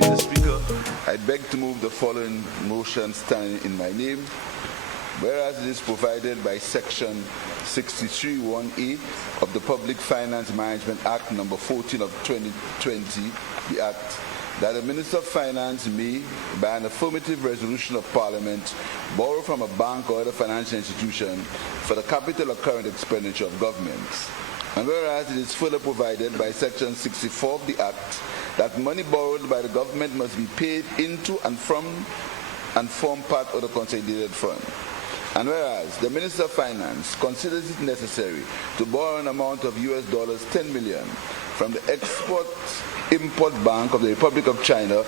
Mr. Speaker, I beg to move the following motion standing in my name. Whereas it is provided by Section 63(1)(a) of the Public Finance Management Act number 14 of 2020, the Act, that the Minister of Finance may, by an affirmative resolution of Parliament, borrow from a bank or other financial institution for the capital or current expenditure of governments. And whereas it is further provided by Section 64 of the Act that money borrowed by the government must be paid into and from and form part of the consolidated fund. And whereas the Minister of Finance considers it necessary to borrow an amount of US $10 million from the Export-Import Bank of the Republic of China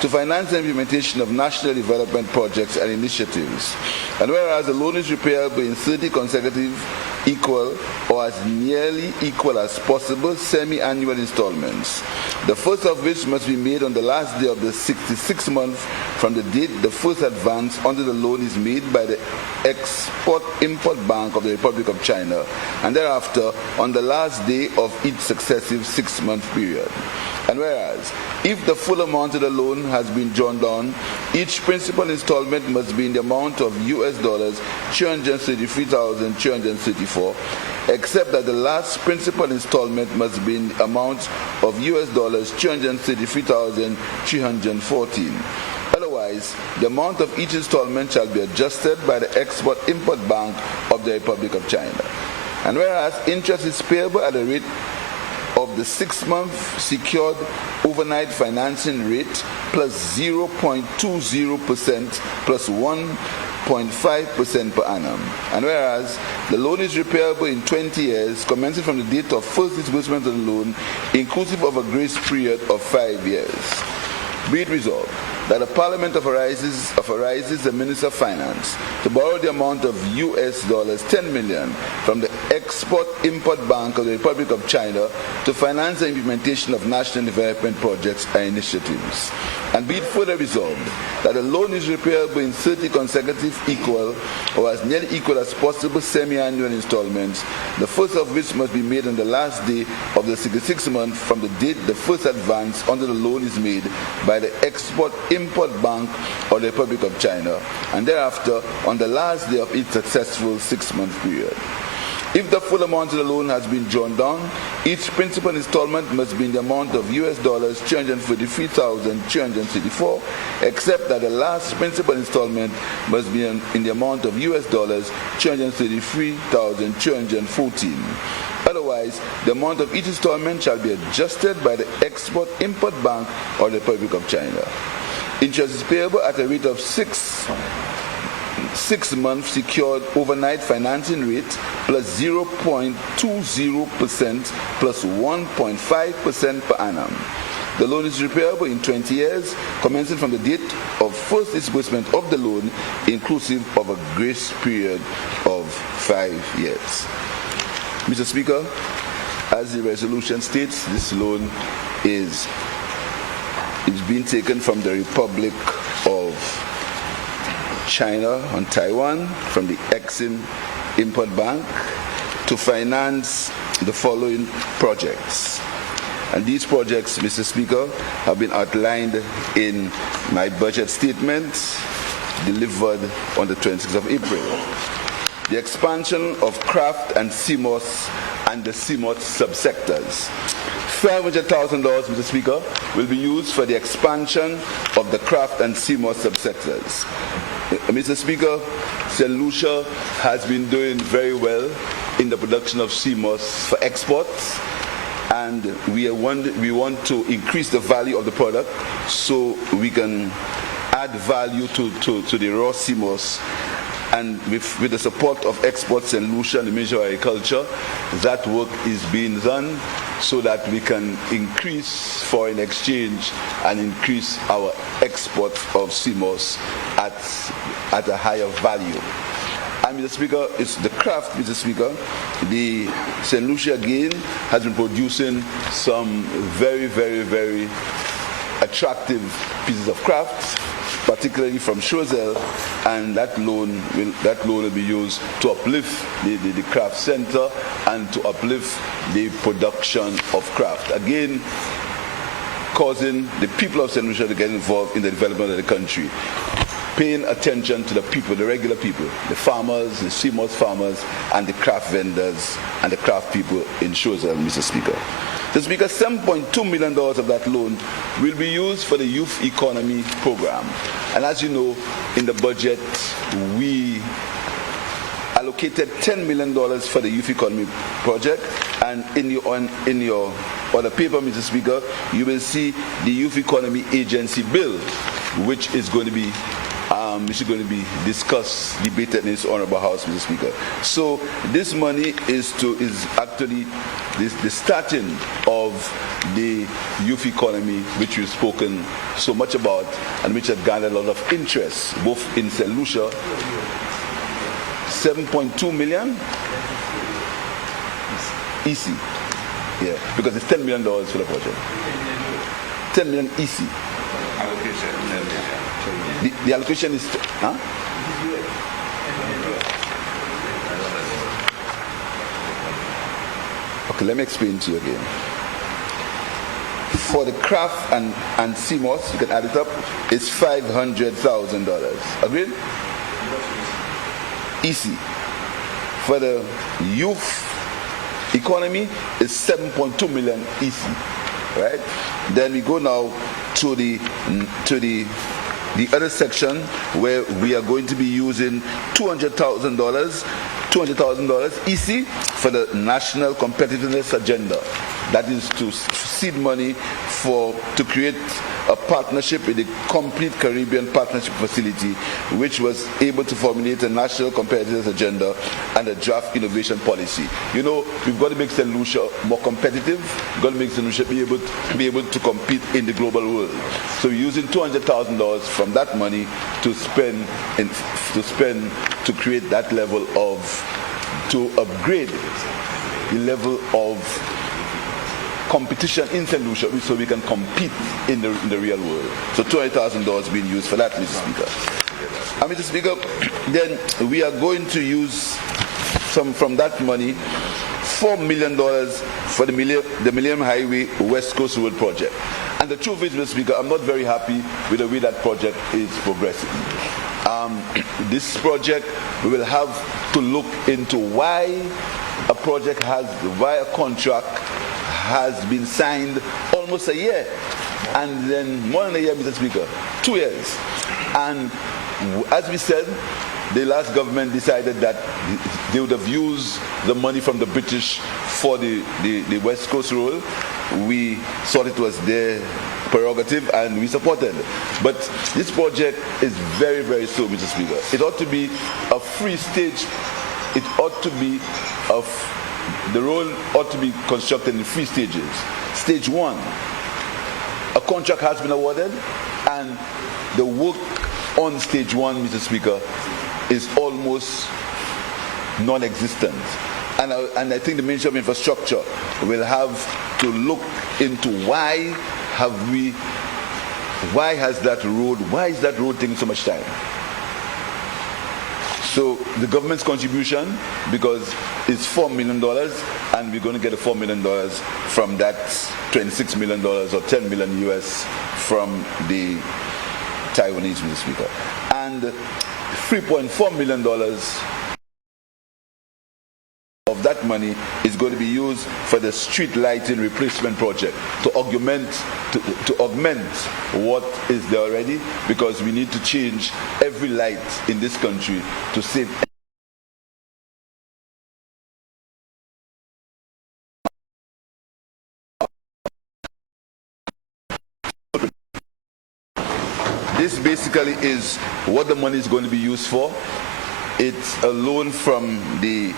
to finance the implementation of national development projects and initiatives. And whereas the loan is repayable in 30 consecutive equal or as nearly equal as possible semi-annual installments, the first of which must be made on the last day of the 66th month from the date the first advance under the loan is made by the Export-Import Bank of the Republic of China, and thereafter on the last day of each successive 6-month period. And whereas, if the full amount of the loan has been drawn down, each principal installment must be in the amount of US $333,334, except that the last principal installment must be in the amount of US $333,314. Otherwise, the amount of each installment shall be adjusted by the Export-Import Bank of the Republic of China. And whereas interest is payable at the rate of the 6-month secured overnight financing rate plus 0.20% plus 1.5% per annum. And whereas the loan is repayable in 20 years, commencing from the date of first disbursement of the loan, inclusive of a grace period of 5 years. Be it resolved that the Parliament authorizes the Minister of Finance to borrow the amount of US $10 million from the Export-Import Bank of the Republic of China to finance the implementation of national development projects and initiatives. And be it further resolved that the loan is repayable in 30 consecutive equal or as nearly equal as possible semi-annual installments, the first of which must be made on the last day of the 66th month from the date the first advance under the loan is made by the Export-Import Bank of the Republic of China, and thereafter on the last day of each successful 6-month period. If the full amount of the loan has been drawn down, each principal installment must be in the amount of US $343,334, except that the last principal installment must be in the amount of US $333,314. Otherwise, the amount of each installment shall be adjusted by the Export-Import Bank of the Republic of China. Interest is payable at a rate of 6-month secured overnight financing rate plus 0.20% plus 1.5% per annum. The loan is repayable in 20 years, commencing from the date of first disbursement of the loan, inclusive of a grace period of 5 years. Mr. Speaker, as the resolution states, this loan is being taken from the Republic of China on Taiwan, from the Export-Import Bank, to finance the following projects. And these projects, Mr. Speaker, have been outlined in my budget statement delivered on the 26th of April. The expansion of craft and CMOS and the CMOS subsectors. $500,000, Mr. Speaker, will be used for the expansion of the craft and CMOS subsectors. Mr. Speaker, St. Lucia has been doing very well in the production of CMOS for exports, and we want to increase the value of the product so we can add value to the raw CMOS. And with the support of Exports St. Lucia and the Ministry of Agriculture, that work is being done so that we can increase foreign exchange and increase our export of CMOS at a higher value. And Mr. Speaker, it's the craft, Mr. Speaker. The St. Lucia again has been producing some very, very, very attractive pieces of craft. particularly from Choiseul, and that loan will be used to uplift the craft center and to uplift the production of craft. Again, causing the people of St. Lucia to get involved in the development of the country, paying attention to the people, the regular people, the farmers, the CMOS farmers, and the craft vendors and the craft people in Choiseul, Mr. Speaker. Mr. Speaker, $7.2 million of that loan will be used for the Youth Economy Program. And as you know, in the budget, we allocated $10 million for the Youth Economy Project, and in your other paper, Mr. Speaker, you will see the Youth Economy Agency Bill, which is going to be discussed, debated in this honorable House, Mr. Speaker. So this money is actually the starting of the youth economy, which we've spoken so much about and which has garnered a lot of interest, both in St. Lucia. 7.2 million EC, yeah, because it's $10 million for the project. 10 million EC. The allocation is, huh? Okay, let me explain to you again. For the craft and CMOS, you can add it up, it's $500,000. Agreed? EC. For the youth economy, it's 7.2 million EC. Right? Then we go now to the other section where we are going to be using $200,000 EC for the National Competitiveness Agenda. That is to seed money to create a partnership with the Complete Caribbean Partnership Facility, which was able to formulate a national competitiveness agenda and a draft innovation policy. You know, we've got to make St. Lucia more competitive. We've got to make St. Lucia be able to compete in the global world. So we're using $200,000 from that money to spend to create that level to upgrade the level of competition in St. Lucia so we can compete in the real world. So $200,000 being used for that, Mr. Speaker. And Mr. Speaker, then we are going to use from that money $4 million for the Millennium Highway West Coast Road project. And the truth is, Mr. Speaker, I'm not very happy with the way that project is progressing. This project, we will have to look into why a contract has been signed almost a year, and then more than a year, Mr. Speaker, 2 years. And as we said, the last government decided that they would have used the money from the British for the West Coast Road. We thought it was their prerogative and we supported. But this project is very, very slow, Mr. Speaker. It ought to be a free stage. It ought to be the road ought to be constructed in 3 stages. Stage 1, a contract has been awarded, and the work on stage 1, Mr. Speaker, is almost non-existent. And I think the Ministry of Infrastructure will have to look into why is that road taking so much time? So the government's contribution, because it's $4 million, and we're going to get a $4 million from that $26 million or $10 million US from the Taiwanese, Mr. Speaker. And $3.4 million of that money is going to be used for the street lighting replacement project to augment what is there already, because we need to change every light in this country to save. This basically is what the money is going to be used for. It's a loan from the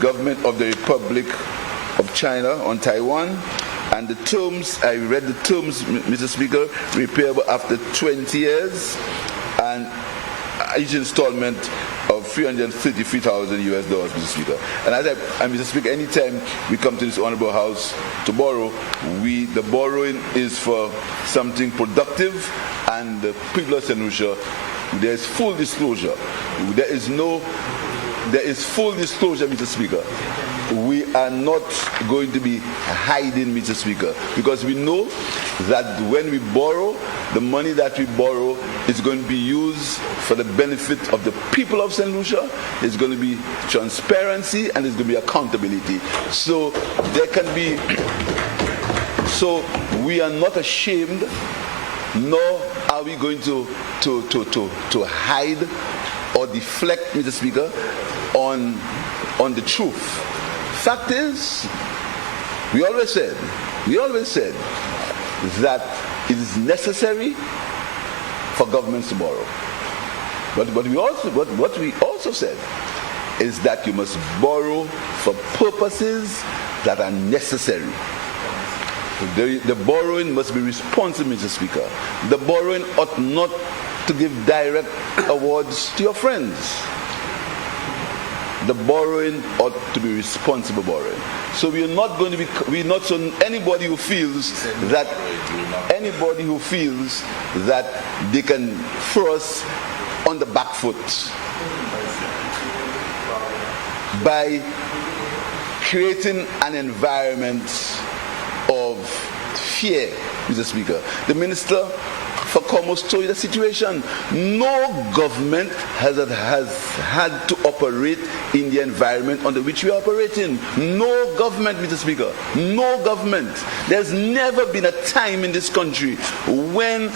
government of the Republic of China on Taiwan, and the terms, I read the terms, Mr. Speaker, repayable after 20 years, and each installment of $333,000 US, Mr. Speaker. And Mr. Speaker, anytime we come to this honorable house to borrow, the borrowing is for something productive, and the people of St. Lucia, there is full disclosure. There is full disclosure, Mr. Speaker. We are not going to be hiding, Mr. Speaker, because we know that when we borrow, the money that we borrow is going to be used for the benefit of the people of St. Lucia. There's going to be transparency and there's going to be accountability. So there can be, so we are not ashamed, nor are we going to hide or deflect, Mr. Speaker, on the truth. Fact is, we always said that it is necessary for governments to borrow. But what we also said is that you must borrow for purposes that are necessary. The borrowing must be responsible, Mr. Speaker. The borrowing ought not to give direct awards to your friends. The borrowing ought to be responsible borrowing. So we are not going to be, so anybody who feels that they can throw us on the back foot by creating an environment of fear, Mr. Speaker. The Minister for Commerce told you the situation. No government has had to operate in the environment under which we are operating. No government, Mr. Speaker. No government. There's never been a time in this country when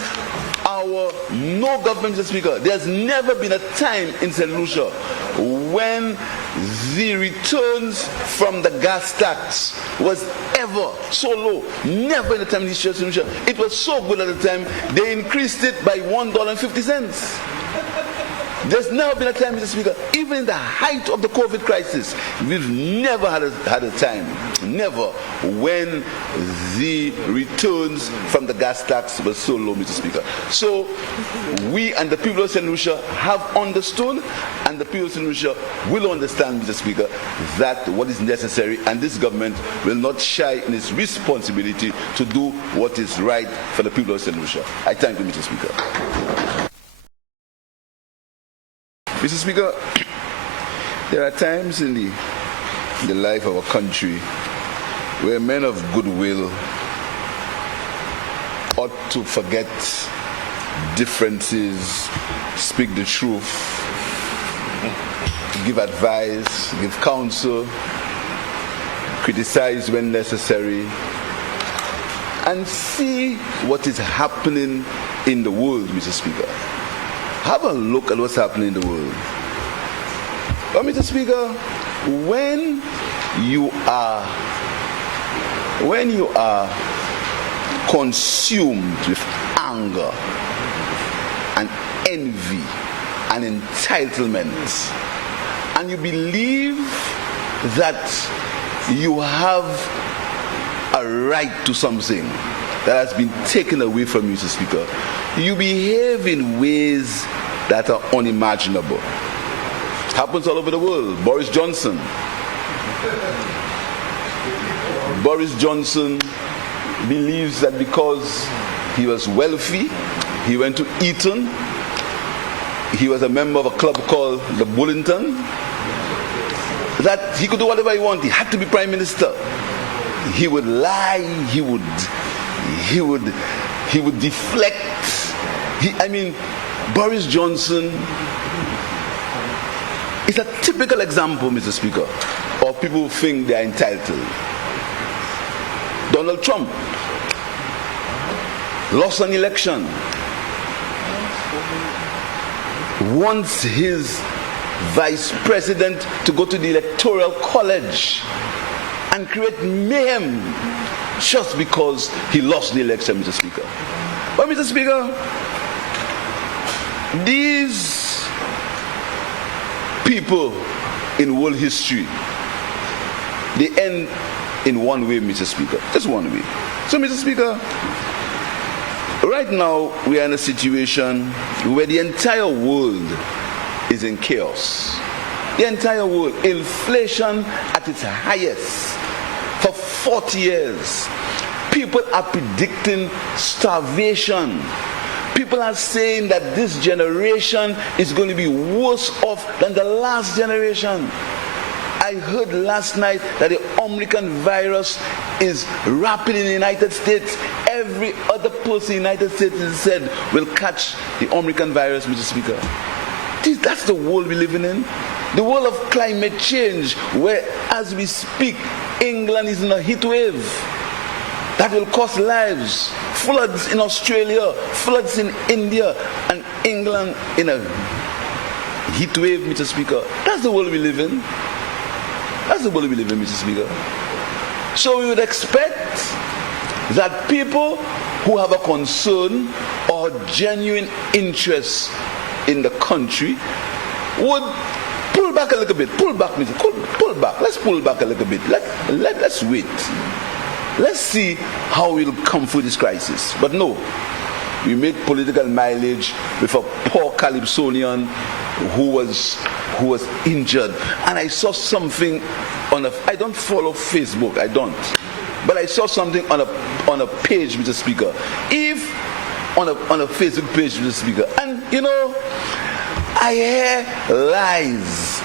no government, Mr. Speaker. There's never been a time in St. Lucia when the returns from the gas tax was ever so low. Never in the time in this St. Lucia. It was so good at the time, they increased it by $1.50. There's never been a time, Mr. Speaker, even in the height of the COVID crisis, we've never had a time, never, when the returns from the gas tax were so low, Mr. Speaker. So we and the people of St. Lucia have understood, and the people of St. Lucia will understand, Mr. Speaker, that what is necessary, and this government will not shy in its responsibility to do what is right for the people of St. Lucia. I thank you, Mr. Speaker. Mr. Speaker, there are times in the life of our country where men of goodwill ought to forget differences, speak the truth, give advice, give counsel, criticize when necessary, and see what is happening in the world, Mr. Speaker. Have a look at what's happening in the world. But Mr. Speaker, when you are consumed with anger and envy and entitlement, and you believe that you have a right to something that has been taken away from you, Mr. Speaker, you behave in ways that are unimaginable. It happens all over the world. Boris Johnson believes that because he was wealthy, he went to Eton, he was a member of a club called the Bullington, that he could do whatever he wanted. He had to be prime minister. He would lie, he would deflect. Boris Johnson is a typical example, Mr. Speaker, of people who think they are entitled. Donald Trump lost an election, wants his vice president to go to the electoral college and create mayhem just because he lost the election, Mr. Speaker. But Mr. Speaker, these people in world history, they end in one way, Mr. Speaker. Just one way. So, Mr. Speaker, right now we are in a situation where the entire world is in chaos. The entire world. Inflation at its highest for 40 years. People are predicting starvation. People are saying that this generation is going to be worse off than the last generation. I heard last night that the Omicron virus is rapid in the United States. Every other person in the United States is said will catch the Omicron virus, Mr. Speaker. That's the world we're living in. The world of climate change, where as we speak, England is in a heat wave that will cost lives. Floods in Australia, floods in India, and England in a heat wave, Mr. Speaker. That's the world we live in. That's the world we live in, Mr. Speaker. So we would expect that people who have a concern or genuine interest in the country would pull back a little bit. Pull back, Mr. Pull back. Let's pull back a little bit. Let's wait. Let's see how we'll come through this crisis. But no, we make political mileage with a poor Calypsonian who was injured. And I saw something I don't follow Facebook, I don't. But I saw something on a page, Mr. Speaker. If on a Facebook page, Mr. Speaker, and you know, I hear lies.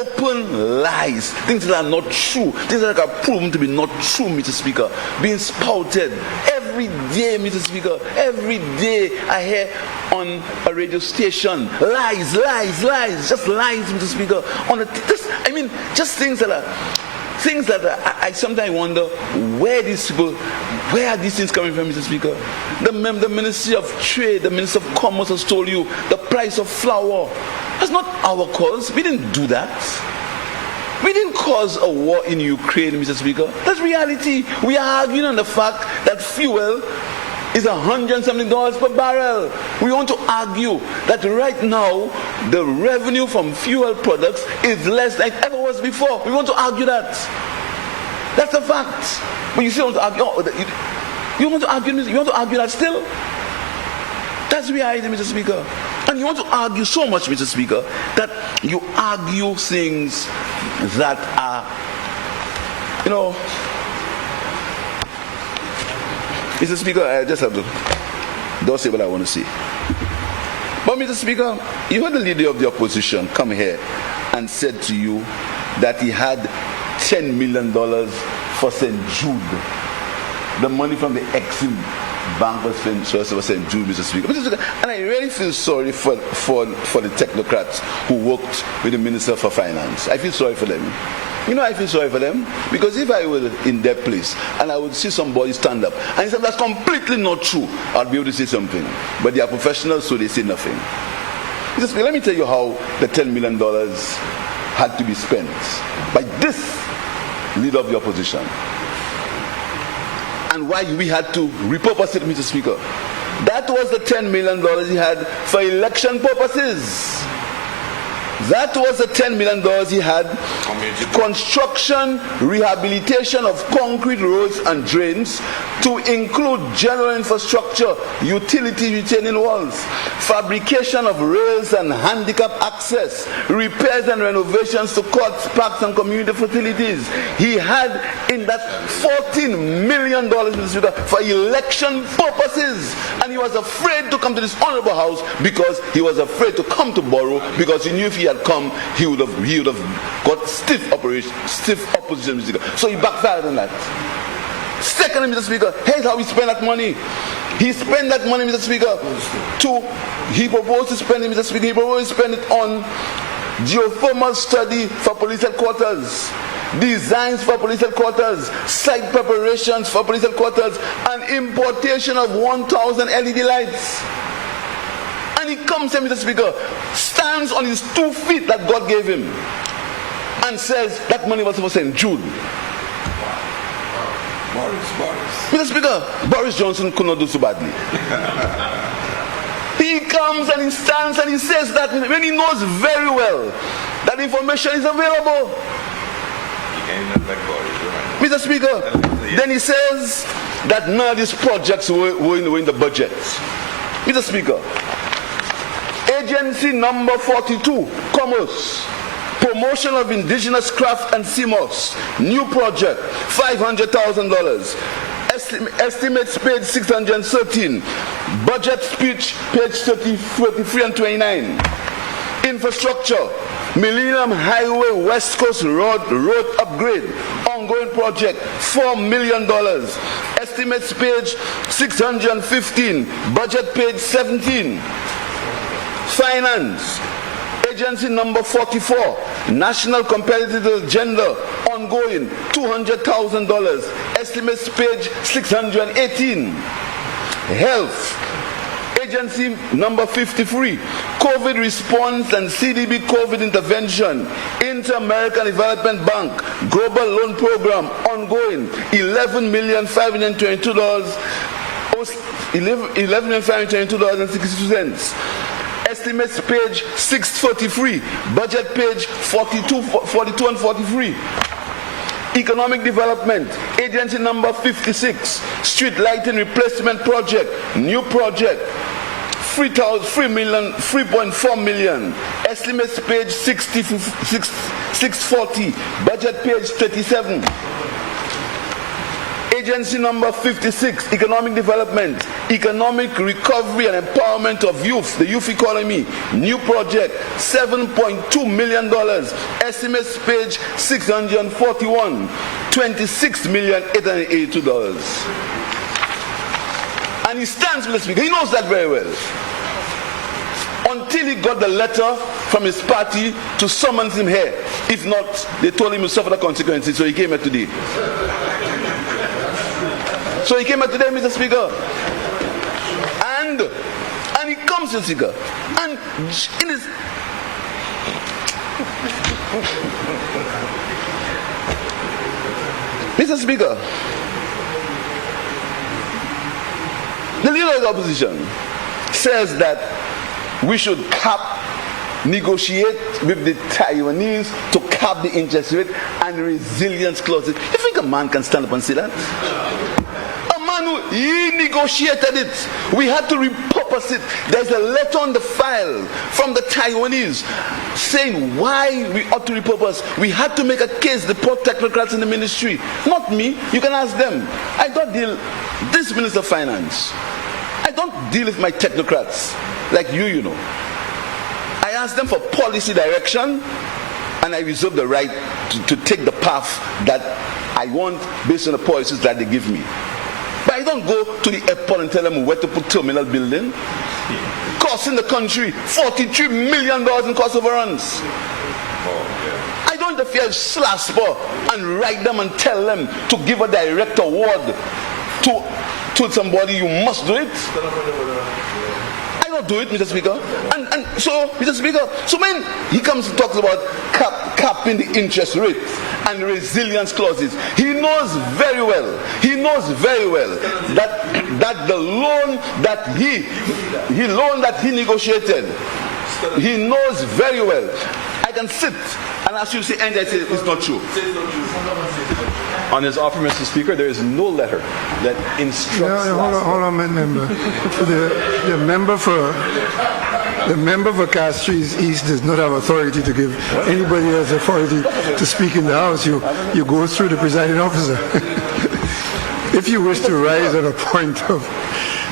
Open lies, things that are not true, things that are proven to be not true, Mr. Speaker, being spouted every day, Mr. Speaker. Every day I hear on a radio station lies, just lies, Mr. Speaker. Just things that I sometimes wonder where are these things coming from, Mr. Speaker. The Ministry of Trade, the Minister of Commerce has told you the price of flour. That's not our cause. We didn't do that. We didn't cause a war in Ukraine, Mr. Speaker. That's reality. We are arguing on the fact that fuel is $100 and something per barrel. We want to argue that right now the revenue from fuel products is less than it ever was before. We want to argue that. That's a fact. But you still want to argue. You want to argue that still? That's reality, Mr. Speaker. And you want to argue so much, Mr. Speaker, that you argue things that are, Mr. Speaker, I just have to, don't say what I want to say. But Mr. Speaker, you heard the leader of the opposition come here and said to you that he had $10 million for St. Jude. The money from the Exim Bank was for St. Jude, Mr. Speaker. And I really feel sorry for the technocrats who worked with the Minister for Finance. I feel sorry for them. I feel sorry for them because if I were in their place and I would see somebody stand up and say that's completely not true, I'd be able to say something. But they are professionals, so they say nothing. Let me tell you how the $10 million had to be spent by this leader of the opposition. And why we had to repurpose it, Mr. Speaker. That was the $10 million he had for election purposes. That was the $10 million he had. Construction, rehabilitation of concrete roads and drains to include general infrastructure, utility retaining walls, fabrication of rails and handicap access, repairs and renovations to courts, parks and community facilities. He had in that $14 million for election purposes. And he was afraid to come to this honorable house because he was afraid to come to Borough because he knew if he had come, he would have got stiff opposition. So he backfired on that. Secondly, Mr. Speaker, here's how he spent that money. He spent that money, Mr. Speaker, he proposed to spend it, Mr. Speaker, he proposed to spend it on geothermal study for police headquarters, designs for police headquarters, site preparations for police headquarters, and importation of 1,000 LED lights. And he comes here, Mr. Speaker, stands on his 2 feet that God gave him, and says that money was for St. Jude. Boris. Mr. Speaker, Boris Johnson could not do so badly. He comes and he stands and he says that when he knows very well that information is available. Mr. Speaker, then he says that none of these projects were in the budget. Mr. Speaker, agency number 42, Commerce, Promotion of indigenous craft and CMOS. New project, $500,000. Estimates page 613. Budget speech page 33 and 29. Infrastructure. Millennium Highway West Coast Road upgrade. Ongoing project, $4 million. Estimates page 615. Budget page 17. Finance. Agency number 44. National Competitive Agenda. Ongoing, $200,000. Estimates page 618. Health. Agency number 53, COVID response and CDB COVID intervention, Inter-American Development Bank, Global Loan Program, ongoing, $11,522.62. Estimates page 643, budget page 42 and 43. Economic Development, Agency number 56, Street Lighting Replacement Project, new project, $3.4 million. Estimates page 640, budget page 37. Agency number 56, Economic Development, Economic Recovery and Empowerment of Youth, the Youth Economy, new project, $7.2 million. Estimates page 641, $26,882. And he stands with the speaker. He knows that very well. Until he got the letter from his party to summon him here. If not, they told him to suffer the consequences, so he came here today. So he came here today, Mr. Speaker. And he comes, Mr. Speaker. And in his... Mr. Speaker, the leader of the opposition says that we should negotiate with the Taiwanese to cap the interest rate and resilience clauses. You think a man can stand up and say that? He negotiated it. We had to repurpose it. There's a letter on the file from the Taiwanese saying why we ought to repurpose. We had to make a case, the poor technocrats in the ministry. Not me. You can ask them. I don't deal, this Minister of Finance, I don't deal with my technocrats like you know. I ask them for policy direction and I reserve the right to take the path that I want based on the policies that they give me. But I don't go to the airport and tell them where to put terminal building, costing the country $43 million in cost overruns. I don't interfere with SLASPA and write them and tell them to give a direct award to somebody. You must do it. I don't do it, Mr. Speaker. And so, Mr. Speaker, so when he comes and talks about capping the interest rate and resilience clauses, he knows very well that the loan that he negotiated, he knows very well. I can sit and ask you to say, and I say it's not true. On his offer, Mr. Speaker, there is no letter that instructs. Hold on, member. The member for Castries East does not have authority to give anybody else authority to speak in the House. You go through the presiding officer. If you wish to rise on a point of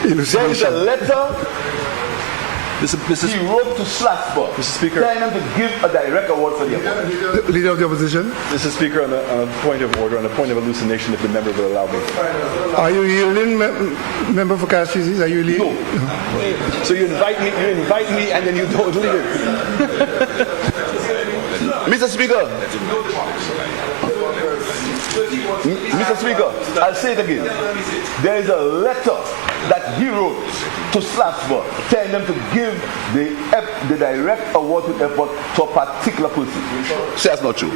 elucidation. There is a letter he wrote to SLASPA, Mr. Speaker, telling him to give a direct award for the award. Leader of the opposition. Mr. Speaker, on a point of order, on a point of hallucination, if the member will allow me. Are you yielding, member for Castries East? Are you yielding? No. So you invite me, and then you don't leave it. Mr. Speaker, I'll say it again. There is a letter that he wrote to SLASPA telling them to give the direct award to the airport to a particular person. Say that's not true.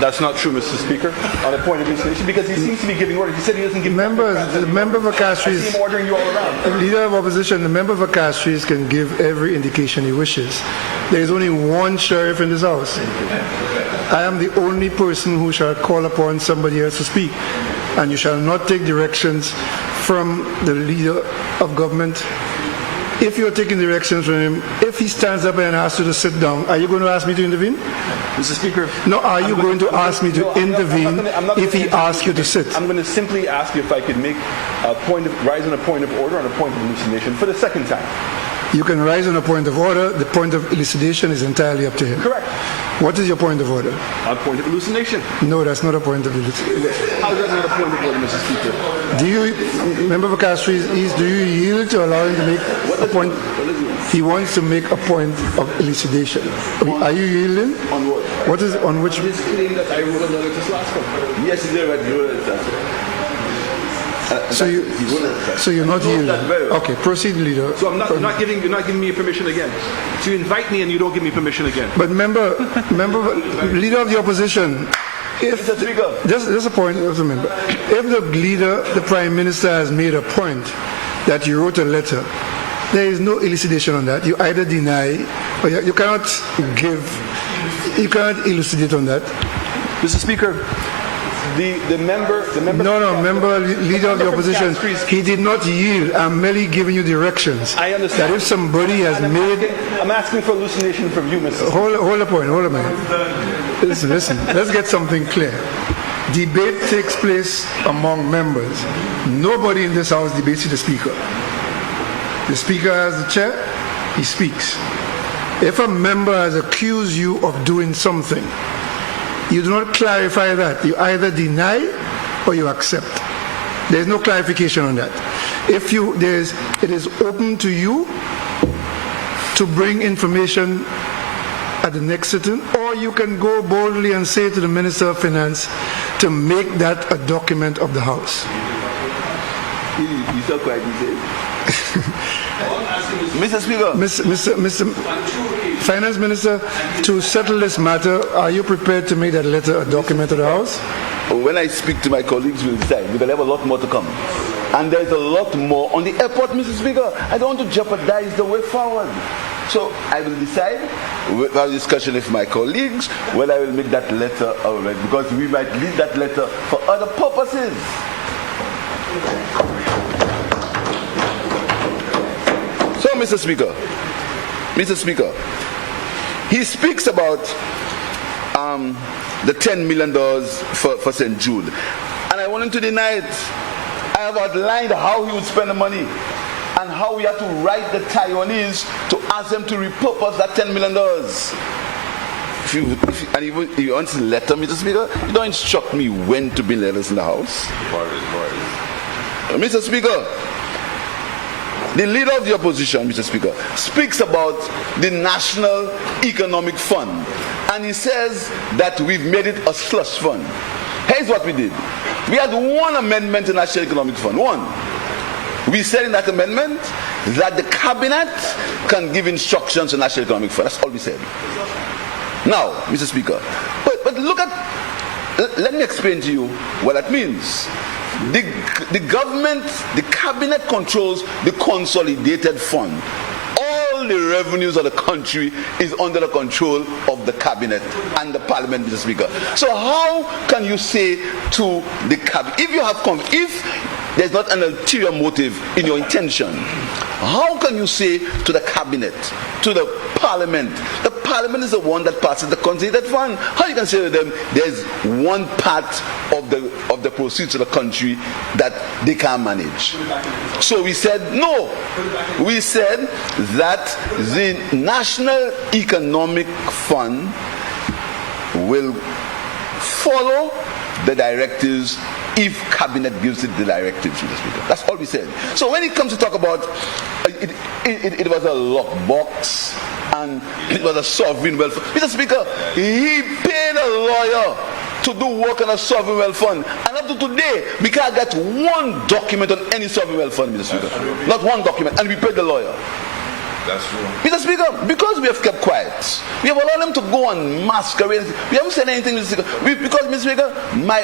That's not true, Mr. Speaker. On a point of hallucination, because he seems to be giving orders. He said he doesn't give members. The member for Castries. I see him ordering you all around. The leader of opposition, the member for Castries can give every indication he wishes. There is only one sheriff in this house. I am the only person who shall call upon somebody else to speak, and you shall not take directions from the leader of government if you're taking directions from him, if he stands up and asks you to sit down, are you going to ask me to intervene? Mr. Speaker. No, are you going to ask me to intervene if he asks you to sit? I'm going to simply ask you if I could make rise on a point of order on a point of elucidation for the second time. You can rise on a point of order. The point of elucidation is entirely up to him. Correct. What is your point of order? A point of elucidation. No, that's not a point of elucidation. How is that not a point of order, Mr. Speaker? Do you, Member Vacastri, do you yield to allow him to make a point? He wants to make a point of elucidation. Are you yielding? On what? What is, on which? This claim that I wrote a letter to Slasco. Yes, he did. Right, you wrote it. So you're not yielding. Okay, proceed, leader. So you're not giving me permission again. So you invite me and you don't give me permission again. But member, leader of the opposition. If just a point, remember, if the leader, the prime minister, has made a point that you wrote a letter, there is no elucidation on that. You either deny or you cannot elucidate on that. Mr. Speaker, the member. No, member, leader of the opposition, he did not yield. I'm merely giving you directions. I understand. That if somebody has made. I'm asking for elucidation from you, Mr. Hold a point, hold a minute. Listen, let's get something clear. Debate takes place among members. Nobody in this house debates the speaker. The speaker has the chair, he speaks. If a member has accused you of doing something, you do not clarify that. You either deny or you accept. There is no clarification on that. It is open to you to bring information at the next sitting, or you can go boldly and say to the Minister of Finance to make that a document of the House. You so quiet, Mr. Speaker. Mr. Finance Minister, to settle this matter, are you prepared to make that letter a document of the House? When I speak to my colleagues, we'll decide. We will have a lot more to come. And there's a lot more on the airport, Mr. Speaker. I don't want to jeopardize the way forward. So I will decide, with our discussion with my colleagues, when I will make that letter already, because we might need that letter for other purposes. So, Mr. Speaker, he speaks about the $10 million for St. Jude. And I want him to deny it. I have outlined how he would spend the money and how we have to write the Taiwanese to ask them to repurpose that $10 million. If you want to letter, Mr. Speaker, you don't instruct me when to bring letters in the House. Mr. Speaker, the leader of the opposition, Mr. Speaker, speaks about the National Economic Fund. And he says that we've made it a slush fund. Here's what we did. We had one amendment to the National Economic Fund. One. We said in that amendment that the cabinet can give instructions to the National Economic Fund. That's all we said. Now, Mr. Speaker, but look at, let me explain to you what that means. The government, the cabinet controls the consolidated fund. All the revenues of the country is under the control of the cabinet and the parliament, Mr. Speaker. So how can you say to the cabinet, if there's not an ulterior motive in your intention, how can you say to the cabinet, to the parliament is the one that passes the consolidated fund? How you can say to them there's one part of the proceeds of the country that they can't manage? So we said no. We said that the National Economic Fund will follow the directives if cabinet gives it the directives, Mr. Speaker. That's all we said. So when it comes to talk about it was a lockbox and it was a sovereign wealth fund, Mr. Speaker, he paid a lawyer to do work on a sovereign wealth fund, and up to today we can't get one document on any sovereign wealth fund, Mr. Speaker. Not one document, and we paid the lawyer. That's true. Mr. Speaker, because we have kept quiet, we have allowed them to go on masquerade. We haven't said anything, Mr. Speaker. Because, Mr. Speaker, my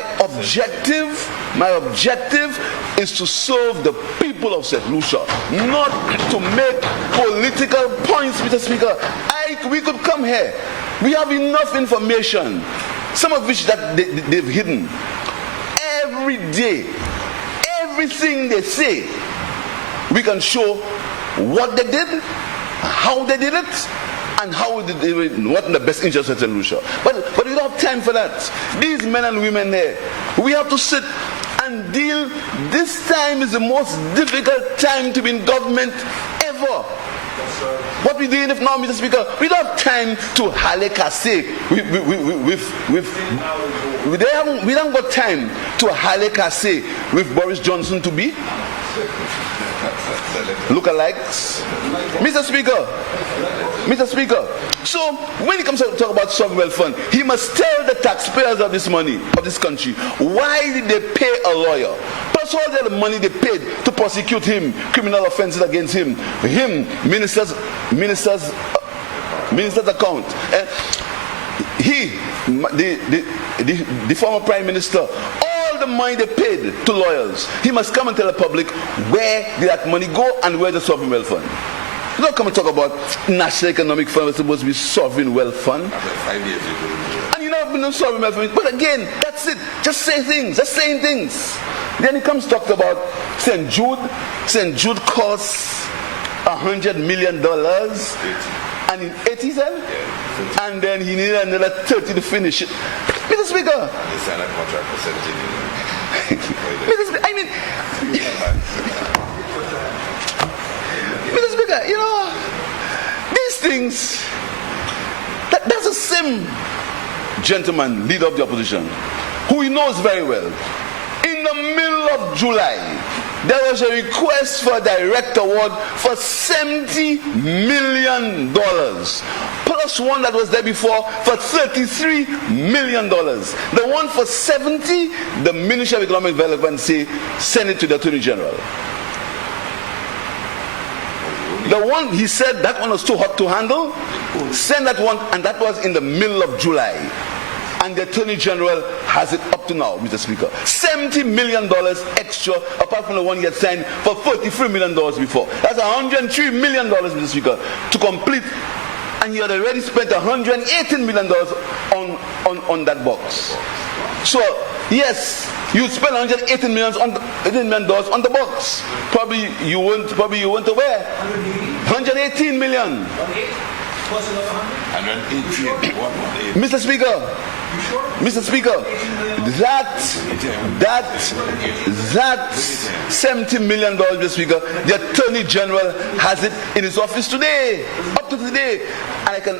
objective is to serve the people of St. Lucia, not to make political points, Mr. Speaker. We could come here. We have enough information, some of which that they've hidden. Every day, everything they say, we can show what they did, how they did it, and how did they, what in the best interest of St. Lucia. But we don't have time for that. These men and women there, we have to sit and deal. This time is the most difficult time to be in government ever. What we doing if now, Mr. Speaker? We don't have time to halekase. We don't got time to halekase with Boris Johnson to be lookalikes. Mr. Speaker, so when he comes to talk about sovereign wealth fund, he must tell the taxpayers of this country, why did they pay a lawyer? Plus all the money they paid to prosecute him, criminal offenses against him, minister's account. The former prime minister, all the money they paid to lawyers, he must come and tell the public where did that money go and where the sovereign wealth fund. You don't come and talk about National Economic Fund, it's supposed to be sovereign wealth fund. 5 years ago. And you know, no sovereign wealth fund. But again, that's it. Just say things. Just saying things. Then he comes to talk about St. Jude. St. Jude costs $100 million. And in 80 cents? Yeah, and then he needed another 30 to finish it. Mr. Speaker. They signed a contract for 17 million. Mr. Speaker, I mean... Mr. Speaker, you know, these things, that's the same gentleman, leader of the opposition, who he knows very well. In the middle of July, there was a request for a direct award for $70 million, plus one that was there before for $33 million. The one for 70, the Ministry of Economic Development say, send it to the Attorney General. The one, he said that one was too hot to handle, send that one, and that was in the middle of July. And the Attorney General has it up to now, Mr. Speaker. $70 million extra, apart from the one he had signed for $43 million before. That's $103 million, Mr. Speaker, to complete. And he had already spent $118 million on that box. So, yes, you spent $118 million on the box. Probably you weren't aware. $118 million. Mr. Speaker, that $70 million, Mr. Speaker, the Attorney General has it in his office today, up to today.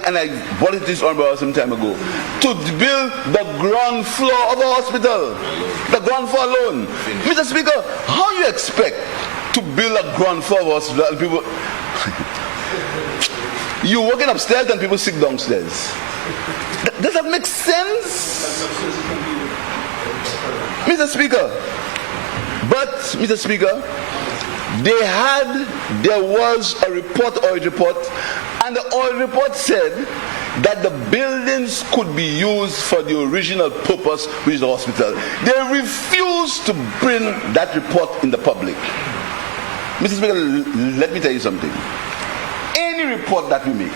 And I bought it this honorable some time ago, to build the ground floor of a hospital. The ground floor alone. Mr. Speaker, how you expect to build a ground floor of a hospital and people... You're working upstairs and people sit downstairs. Does that make sense? Mr. Speaker, but, Mr. Speaker, there was a report, oil report, and the oil report said that the buildings could be used for the original purpose, which is the hospital. They refused to bring that report in the public. Mr. Speaker, let me tell you something. Any report that we make,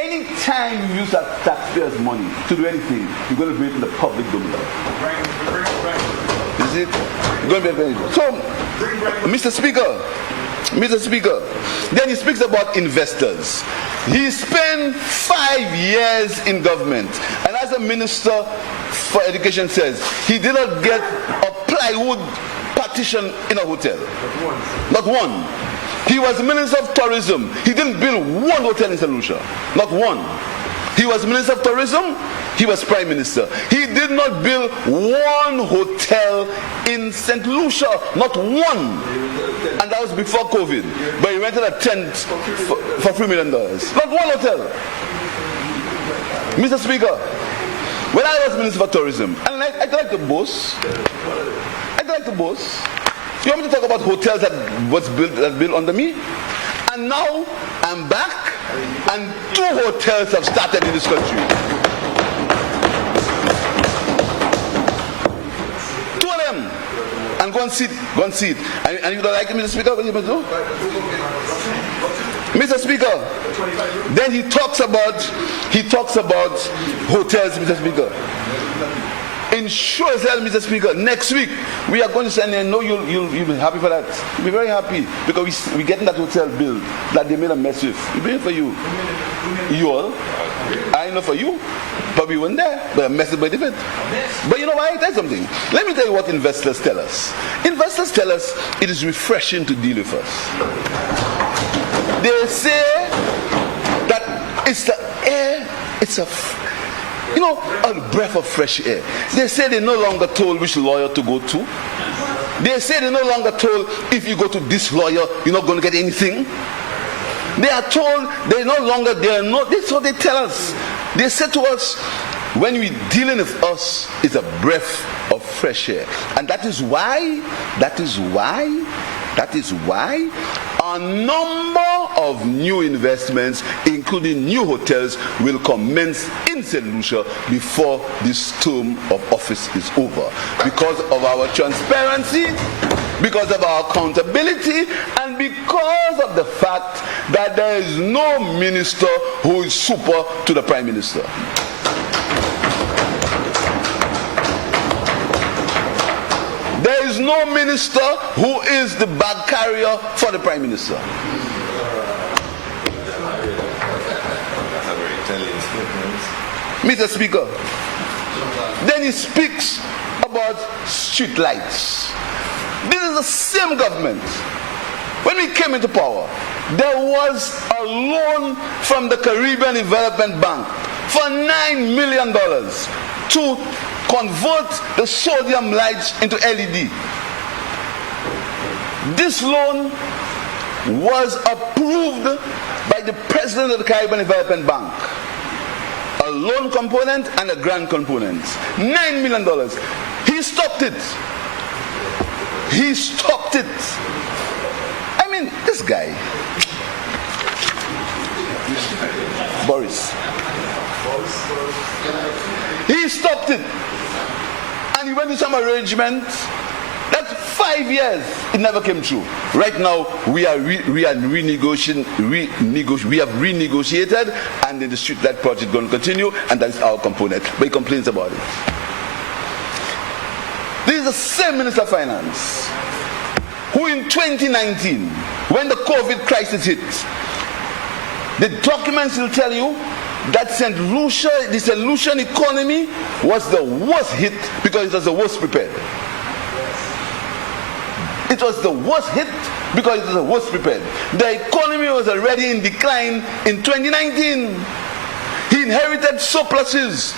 any time you use that taxpayers' money to do anything, you're going to bring it in the public domain. Is it? You're going to bring it. So, Mr. Speaker, then he speaks about investors. He spent 5 years in government, and as the Minister for Education says, he did not get a plywood partition in a hotel. Not one. He was Minister of Tourism. He didn't build one hotel in St. Lucia. Not one. He was Minister of Tourism. He was Prime Minister. He did not build one hotel in St. Lucia. Not one. And that was before COVID. But he rented a tent for $3 million. Not one hotel. Mr. Speaker, when I was Minister for Tourism, and I'd like to boast, you want me to talk about hotels that built under me? And now I'm back, and 2 hotels have started in this country. 2 of them. And go and see it. And you don't like it, Mr. Speaker? What are you going to do? Mr. Speaker, then he talks about hotels, Mr. Speaker. In sure as hell, Mr. Speaker, next week we are going to send, and know you'll be happy for that. You'll be very happy because we're getting that hotel built that they made a mess with. We're doing it for you. You all. I know for you. Probably weren't there, but a mess is very different. But you know why? I tell you something. Let me tell you what investors tell us. Investors tell us it is refreshing to deal with us. They say that it's the air, it's a breath of fresh air. They say they're no longer told which lawyer to go to. They say they're no longer told if you go to this lawyer, you're not going to get anything. They are told that's what they tell us. They said to us, when we're dealing with us, it's a breath of fresh air. And that is why a number of new investments, including new hotels, will commence in St. Lucia before this term of office is over. Because of our transparency, because of our accountability, and because of the fact that there is no minister who is super to the Prime Minister. There is no minister who is the bag carrier for the Prime Minister. Mr. Speaker, then he speaks about street lights. This is the same government. When we came into power, there was a loan from the Caribbean Development Bank for $9 million to convert the sodium lights into LED. This loan was approved by the president of the Caribbean Development Bank. A loan component and a grant component. $9 million. He stopped it. He stopped it. I mean, this guy, Boris, he stopped it. And he went to some arrangement. That's 5 years. It never came true. Right now, we have renegotiated, and then the street light project is going to continue, and that's our component. But he complains about it. This is the same Minister of Finance who in 2019, when the COVID crisis hit, the documents will tell you that the St. Lucian economy was the worst hit because it was the worst prepared. It was the worst hit because it was the worst prepared. The economy was already in decline in 2019. He inherited surpluses.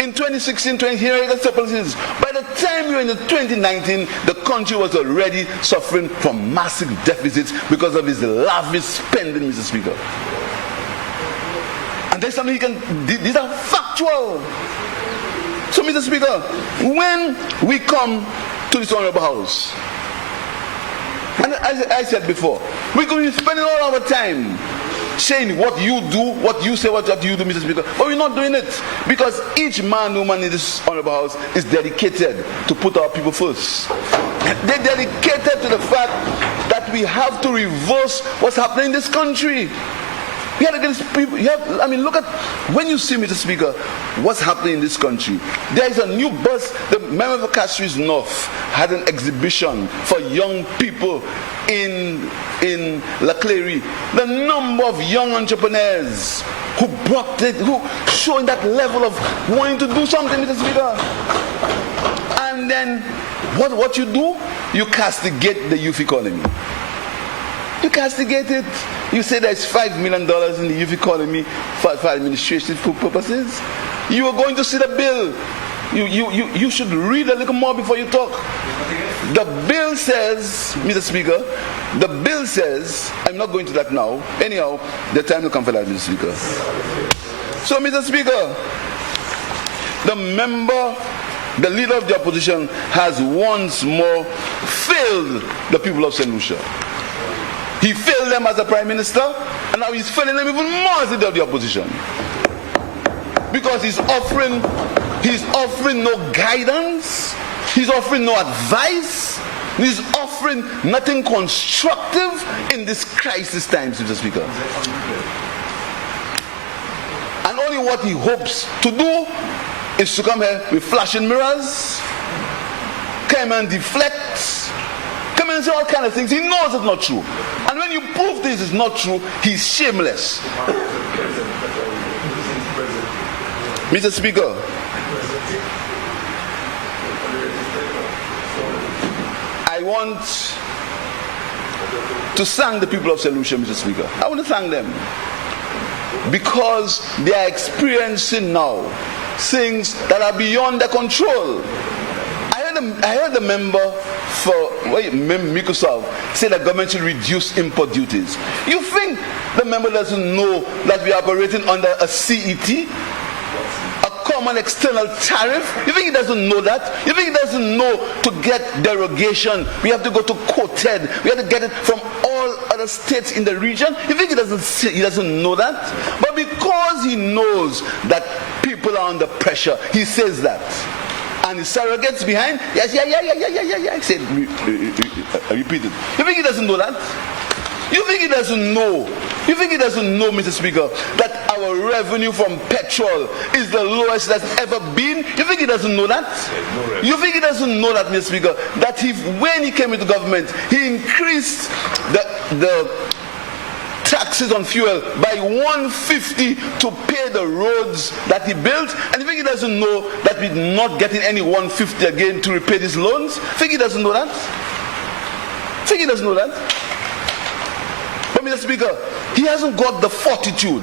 In 2016, he inherited surpluses. By the time we were in 2019, the country was already suffering from massive deficits because of his lavish spending, Mr. Speaker. And there's something these are factual. So, Mr. Speaker, when we come to this honorable house, and as I said before, we're going to be spending all our time saying what you do, what you say, what you do, Mr. Speaker. But we're not doing it because each man, woman in this honorable house is dedicated to put our people first. They're dedicated to the fact that we have to reverse what's happening in this country. We have to get people. Look at when you see, Mr. Speaker, what's happening in this country. There is a new bus. The member of Castries North had an exhibition for young people in La Clery. The number of young entrepreneurs who showing that level of wanting to do something, Mr. Speaker. And then what you do? You castigate the youth economy. You castigate it. You say there's $5 million in the youth economy for administrative purposes. You are going to see the bill. You should read a little more before you talk. The bill says, Mr. Speaker, the bill says, I'm not going to that now. Anyhow, the time will come for that, Mr. Speaker. So, Mr. Speaker, the leader of the opposition has once more failed the people of St. Lucia. He failed them as a Prime Minister, and now he's failing them even more as leader of the opposition. Because he's offering no guidance, he's offering no advice, he's offering nothing constructive in this crisis time, Mr. Speaker. And only what he hopes to do is to come here with flashing mirrors, come and deflect, come and say all kind of things. He knows it's not true. And when you prove this is not true, he's shameless. Mr. Speaker, I want to thank the people of St. Lucia, Mr. Speaker. I want to thank them because they are experiencing now things that are beyond their control. I heard the member for Microsoft say that government should reduce import duties. You think the member doesn't know that we are operating under a CET? Common external tariff? You think he doesn't know that? You think he doesn't know to get derogation we have to go to quoted, we have to get it from all other states in the region? You think he doesn't know that? But because he knows that people are under pressure, he says that. And his surrogates behind, yes, yeah. I said, repeat it. You think he doesn't know that? You think he doesn't know? You think he doesn't know, Mr. Speaker, that our revenue from petrol is the lowest that's ever been? You think he doesn't know that? You think he doesn't know that, Mr. Speaker, that when he came into government, he increased the taxes on fuel by 150 to pay the roads that he built? And you think he doesn't know that we're not getting any 150 again to repay these loans? Think he doesn't know that? Think he doesn't know that? But Mr. Speaker, he hasn't got the fortitude.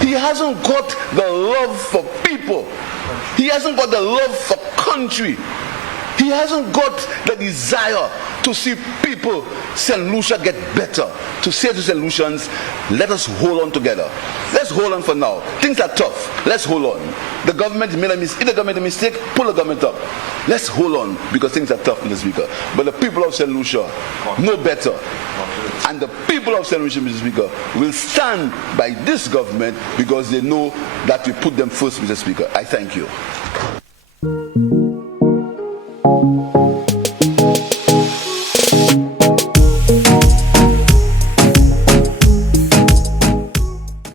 He hasn't got the love for people. He hasn't got the love for country. He hasn't got the desire to see people, St. Lucia, get better. To say to St. Lucians, let us hold on together. Let's hold on for now. Things are tough. Let's hold on. The government made a mistake. If the government made a mistake, pull the government up. Let's hold on because things are tough, Mr. Speaker. But the people of St. Lucia know better. And the people of St. Lucia, Mr. Speaker, will stand by this government because they know that we put them first, Mr. Speaker. I thank you.